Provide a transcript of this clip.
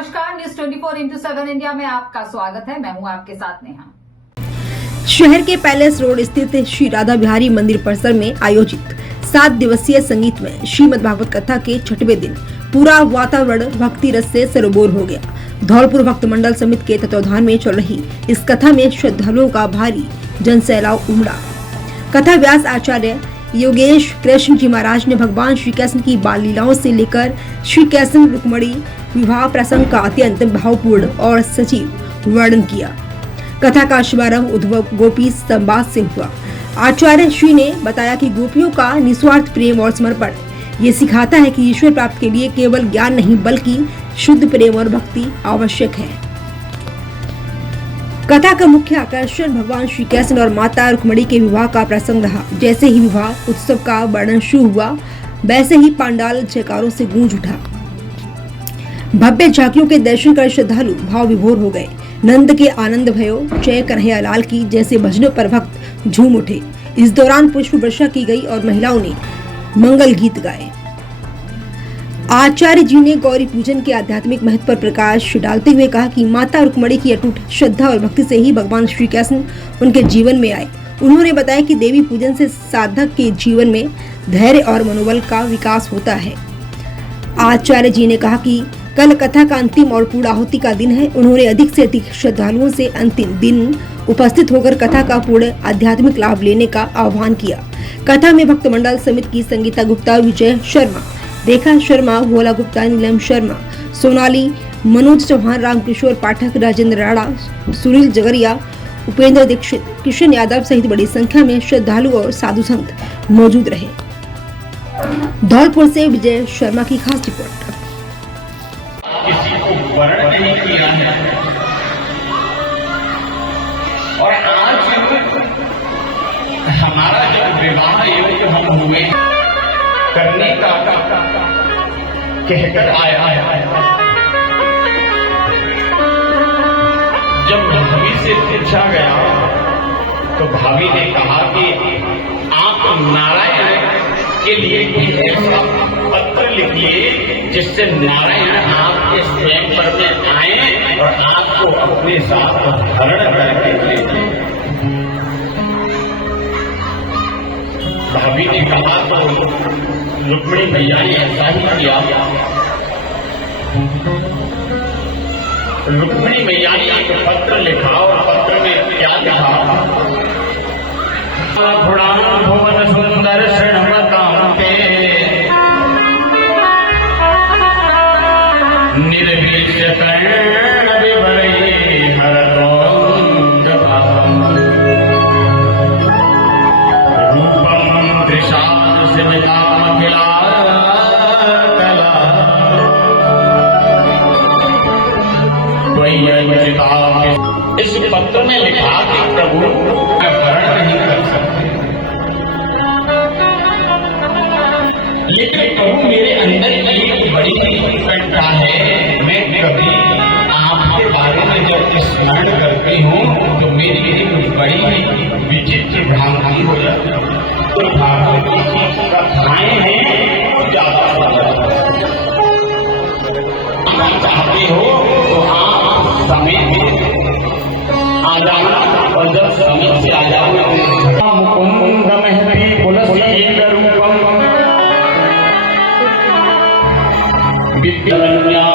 नमस्कार, news 24x7 India में आपका स्वागत है। मैं हूं आपके साथ नेहा। शहर के पैलेस रोड स्थित श्री राधा बिहारी मंदिर परिसर में आयोजित 7 दिवसीय संगीत में श्रीमद् भागवत कथा के 6वें दिन पूरा वातावरण भक्ति रस से सरोबोर हो गया। धौलपुर भक्त मंडल समिति के तत्वाधान में चल रही इस कथा में श्रद्धालुओं का भारी जनसैलाब उमड़ा। कथा व्यास आचार्य योगेश कृष्ण जी महाराज ने भगवान श्री कृष्ण की बाल लीलाओं से लेकर श्री कृष्ण रुक्मिणी विवाह प्रसंग का अत्यंत भावपूर्ण और सजीव वर्णन किया। कथा का शुभारंभ उद्धव गोपी संवाद से हुआ। आचार्य श्री ने बताया कि गोपियों का निस्वार्थ प्रेम और समर्पण ये सिखाता है कि ईश्वर प्राप्ति के लिए केवल ज्ञान नहीं बल्कि शुद्ध प्रेम और भक्ति आवश्यक है। कथा का मुख्य आकर्षण भगवान श्री कृष्ण और माता रुक्मिणी के विवाह का प्रसंग रहा। जैसे ही विवाह उत्सव का वर्णन शुरू हुआ वैसे ही पंडाल जयकारों से गूंज उठा। भव्य झांकियों के दर्शन कर श्रद्धालु भाव विभोर हो गए। नंद के आनंद भयो, जय कन्हैया लाल की जैसे भजनों पर भक्त झूम उठे। इस दौरान पुष्प वर्षा की गई और महिलाओं ने मंगल गीत गाए। आचार्य जी ने गौरी पूजन के आध्यात्मिक महत्व पर प्रकाश डालते हुए कहा कि माता रुक्मिणी की अटूट श्रद्धा और भक्ति से ही भगवान श्री कृष्ण उनके जीवन में आए। उन्होंने बताया कि देवी पूजन से साधक के जीवन में धैर्य और मनोबल का विकास होता है। आचार्य जी ने कहा कि कल कथा का अंतिम और पूर्णाहुति का दिन है। उन्होंने अधिक से अधिक श्रद्धालुओं से अंतिम दिन उपस्थित होकर कथा का पूर्ण आध्यात्मिक लाभ लेने का आह्वान किया। कथा में भक्त मंडल समिति की संगीता गुप्ता, विजय शर्मा, रेखा शर्मा, भोला गुप्ता, नीलम शर्मा, सोनाली, मनोज चौहान, रामकिशोर पाठक, राजेंद्र राणा, सुनील जगरिया, उपेंद्र दीक्षित, किशन यादव सहित बड़ी संख्या में श्रद्धालु और साधु संत मौजूद रहे। धौलपुर से विजय शर्मा की खास रिपोर्ट। किसी को वर्ण नहीं किया है और आज हमारा जब विवाह योग हम हुए करने का कहकर आया है। जब भाभी से पूछा गया तो भाभी ने कहा कि आप नारायण के लिए ऐसा पत्र लिखिए जिससे नारायण आपके स्वयंवर में आए और आपको अपने साथ धारण करके ले। भाभी ने कहा तो रुक्मिणी मैया ने ऐसा ही किया। रुक्मिणी मैया ने एक पत्र लिखा और पत्र में क्या लिखा? भुवन सुंदर श्रृणवतांते निर्विष्य कर्ण विवरे हरतोंग रूपम दृशान सिमितामखिला कला इस पत्र में लिखा कि प्रभु मैं वर्ण नहीं कर सकते, लेकिन प्रभु मेरे अंदर एक बड़ी उत्कंठा है। मैं कभी आपके बारे में जब स्मरण करती हूँ तो मेरी एक बड़ी विचित्र भ्रांति हो जाती है। तो भागवत की कथाएं हैं वो ज्यादा हो जाती है। आप चाहते हो तो आप समय आ जाना और जब समय से आ जाओ मुकुंद महती पुलसील रूपम विद्यान्या